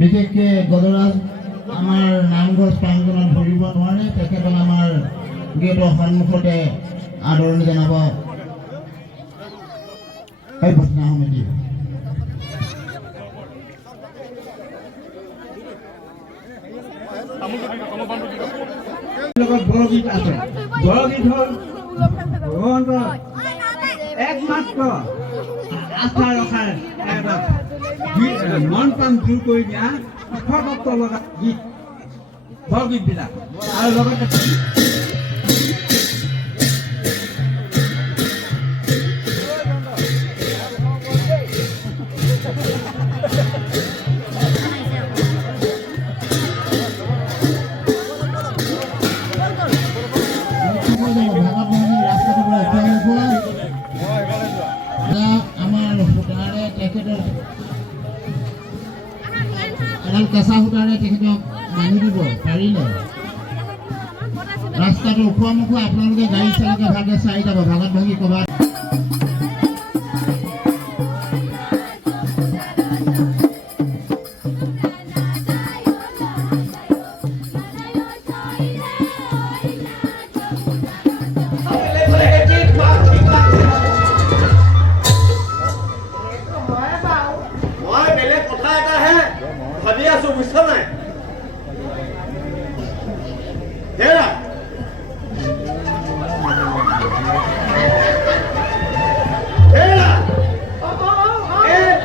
বিশেষকে গদৰাজ আমাৰ নামঘৰ প্ৰাংগণত ধৰিব নোৱাৰে, তেখেতক আমাৰ গেটৰ সন্মুখতে আদৰণি জনাব এই ঘটনা সমিতি। বৰগীত আছে, বৰগীত হ'ল ভগৱন্তৰ একমাত্ৰ আস্থা ৰখাৰ এটা মন প্ৰাণ দূৰ কৰি দিয়া ভক্ত লগা গীত বৰগীতবিলাক। আৰু লগতে কেঁচা সূতাৰে তেখেতক বান্ধি দিব পাৰিলে ৰাস্তাটো ওখোৱা-মুখোৱা আপোনালোকে গাড়ী চালকে ভাগে চাই যাব, ভাগত ভাগি ক'ৰবাত ভাবি আছো বুঝছো নাই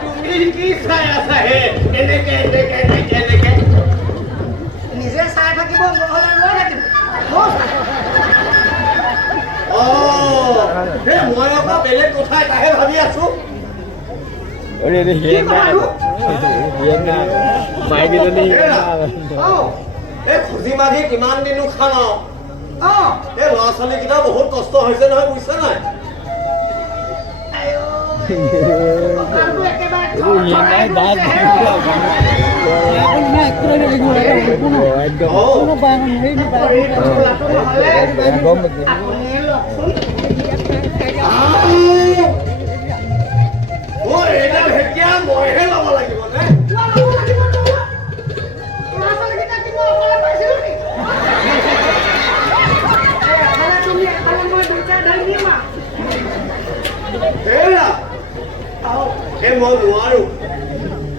তুমি কি চাই আছা হে এনেকে এনেকে এনেকে এনেকে নিজে চাই থাকিব নহলে লৈ থাকিব। মই আকৌ বেলেগ কথা এটাহে ভাবি আছো। খুজি মাগি কিমান দিনো খাওঁ এই ল'ৰা ছোৱালী কেইটা বহুত কষ্ট হৈছে নহয় বুজিছা নাই। মইহে ল'ব লাগিব নে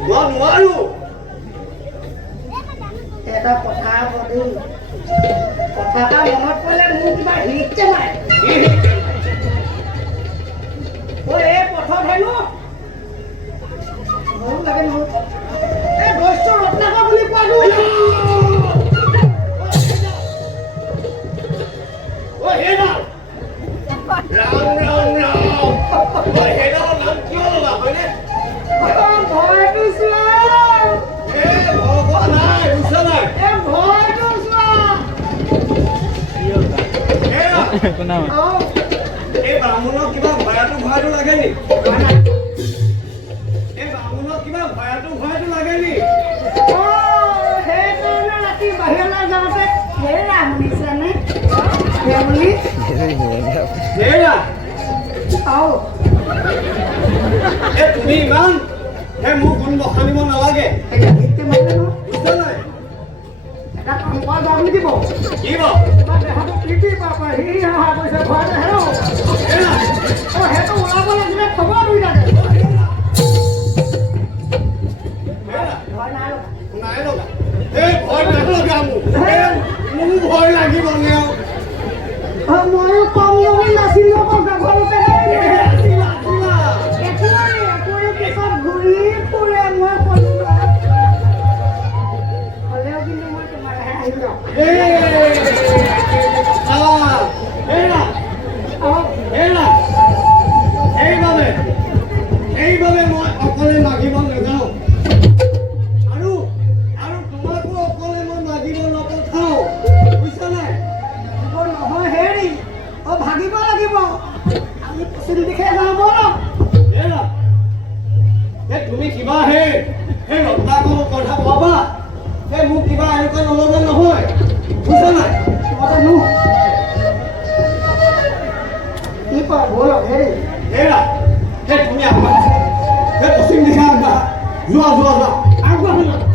মই নোৱাৰো এটা কথা দেই, কথা এটা মনত পৰিলে মোৰ কিবা হিৰিছে নাই। এই পথত হেনো লাগে ন এই দস্য ৰত্নাকৰ বুলি কোৱাটো ব্ৰাহ্মণক কিবা ভয়াটো লাগে নি? কিবা ভয়াটো লাগে নি? সেইকাৰণে ৰাতি বাহিৰলৈ যাওঁতে হেৰা শুনিছানে তুমি ইমান মোৰ গুণ বখানিব নালাগে। বুজিছা নাই এটা কাম কৰা যাওঁ বুলি দিব কি দেহাটো কি পাপা সি অহা পইচা ঘৰতে হেৰো সেইটো ওলাব লাগিলে খবৰ দুই লাগে ভয় লাগিব ময়ো কম নাছিলো ঘৰতে তুমি কিবা সেই ৰত্নাকৰ কথা পাবা সেই মোক কিবা এনেকুৱা নলগা নহয় বুজা নাই কি পা বলো হেৰা সেই তুমি আগবাঢ়া সেই পশ্চিম দিশা আগবাঢ়া যোৱা যোৱা যোৱা আগবাঢ়া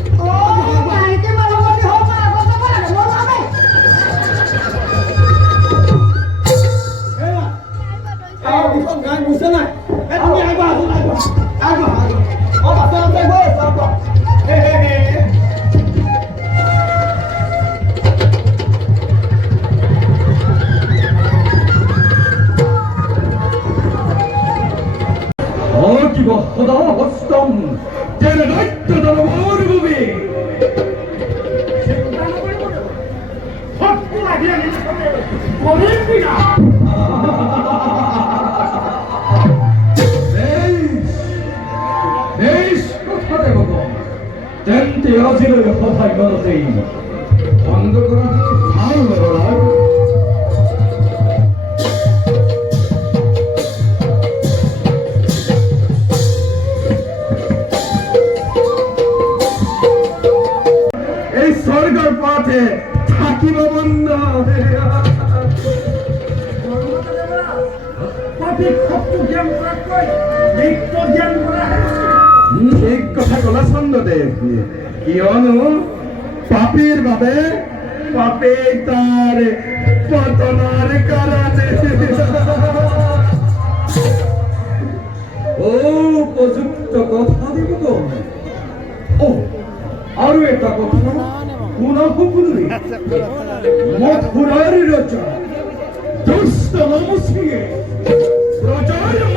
বুঝছে না তুমি আগবাঢ়া আগবাঢ়া ও বাচ্চা বাচ্চা গৈ আগবাঢ়া হে হে হে সদা হস্তম যেন দৈত্যদানৱ মৰুভূমি তেন্তে আজিলৈ সদায় ঘৰতেই বন্ধ কৰা ভাল নকৰা স্বৰ্গেৰ পথে থাকিব বন্ধ ঠিক কথা কলা চন্দ্ৰদেৱ কিয়নো পাপীৰ বাবে পাপে তাৰ পতনৰ কাৰণে উপযুক্ত কথা দিব আৰু এটা কথা শুনাকুপুৰি মথুৰাৰ ৰচনা দুষ্ট নমস্কাৰ প্ৰচাৰ